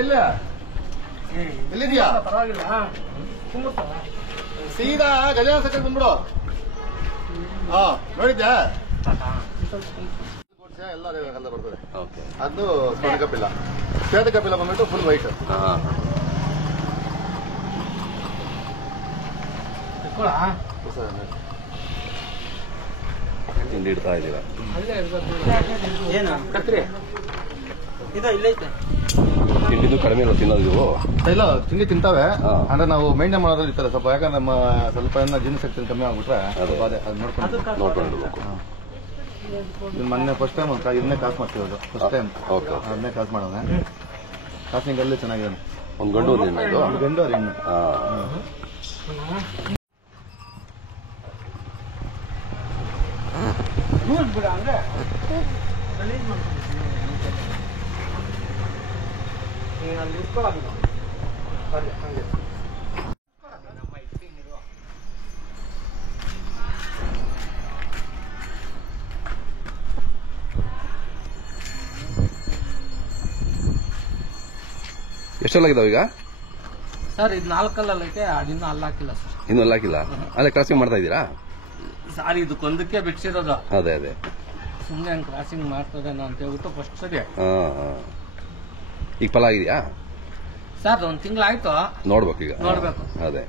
ಇಲ್ಲ ಎಲ್ಲಿದ್ಯಾ? ಪರವಾಗಿಲ್ಲ ಸೀದಾ ಗಜಾನ ಸಕ್ಕರೆ ಬಂದ್ಬಿಡು. ಹಾ ನೋಡಿದ್ಯಾ? ಎಲ್ಲ ಅದೇ ಕಲ್ಲ ಬರ್ತದೆ. ಅದು ಸ್ವರ್ಣ ಕಪಿಲ. ಶ್ವೇತ ಕಪಿಲ ಬಂದ್ಬಿಟ್ಟು ಫುಲ್ ವೈಟ್. ತಿಂಡಿ ಇಡ್ತಾ ಇದೀವ. ಏನು ಕತ್ರಿ ಇಲ್ಲೈತೆ ತಿಂಡಿದು ಕಡಿಮೆ ಇರೋ ತಿನ್ನೋದು ಇವು. ಇಲ್ಲ ತಿಂಡಿ ತಿಂತಾವೆ ಅಂದ್ರೆ ನಾವು ಮೇಂಟೈನ್ ಮಾಡೋದ್ರಲ್ಲಿ ಇರ್ತಾರೆ ಸ್ವಲ್ಪ. ಯಾಕಂದ್ರೆ ನಮ್ಮ ಸ್ವಲ್ಪ ಜೀರ್ಣ ಶಕ್ತಿ ಕಮ್ಮಿ ಆಗ್ಬಿಟ್ರೆ ಅದು ನೋಡ್ಕೊಂಡಿರ್ಬೇಕು. ಮೊನ್ನೆ ಫಸ್ಟ್ ಟೈಮ್ ಇದನ್ನೇ ಕಾಸು ಮಾಡ್ತೀವಿ. ಫಸ್ಟ್ ಟೈಮ್ ಅದನ್ನೇ ಕಾಸು ಮಾಡೋಣ. ಕಾಸಿಂಗಲ್ಲಿ ಚೆನ್ನಾಗಿದೆ. ಒಂದು ಗಂಡು ಒಂದು ಹೆಣ್ಣು. ಒಂದು ಗಂಡು ಅದು ಹೆಣ್ಣು. ಬಿಡ ಅಂದ್ರೆ ಅಲ್ಲಿ ಇಟ್ಕೊಳ್ಳೋದು ಹಂಗೆ. ಎಷ್ಟೆಲ್ಲಾಗಿದಾವ ಈಗ? ಸರ್ ಇದು 4 ಕಲ್ಲಲ್ಲಿ ಐತೆ. ಅದಿನ್ನೂ ಅಲ್ಲಾಕಿಲ್ಲ ಸರ್. ಇನ್ನೂ ಅಲ್ಲಾಕಿಲ್ಲ. ಅಲ್ಲೇ ಕ್ರಾಸಿಂಗ್ ಮಾಡ್ತಾ ಇದ್ದೀರಾ? ಸರ್ ಇದಕ್ಕೊಂದಕ್ಕೆ ಬಿಡ್ಸಿರೋದು. ಅದೇ ಅದೇ ಸುಮ್ಮನೆ ಹಂಗೆ ಕ್ರಾಸಿಂಗ್ ಮಾಡ್ತದೇನೋ ಅಂತ ಹೇಳ್ಬಿಟ್ಟು ಫಸ್ಟ್ ಸರಿ. ಈಗ ಫಲ ಆಗಿದೆಯಾ ಸರ್? 1 ತಿಂಗಳಾಯ್ತು. ನೋಡ್ಬೇಕು ಈಗ. ನೋಡ್ಬೇಕು. ಅದೇ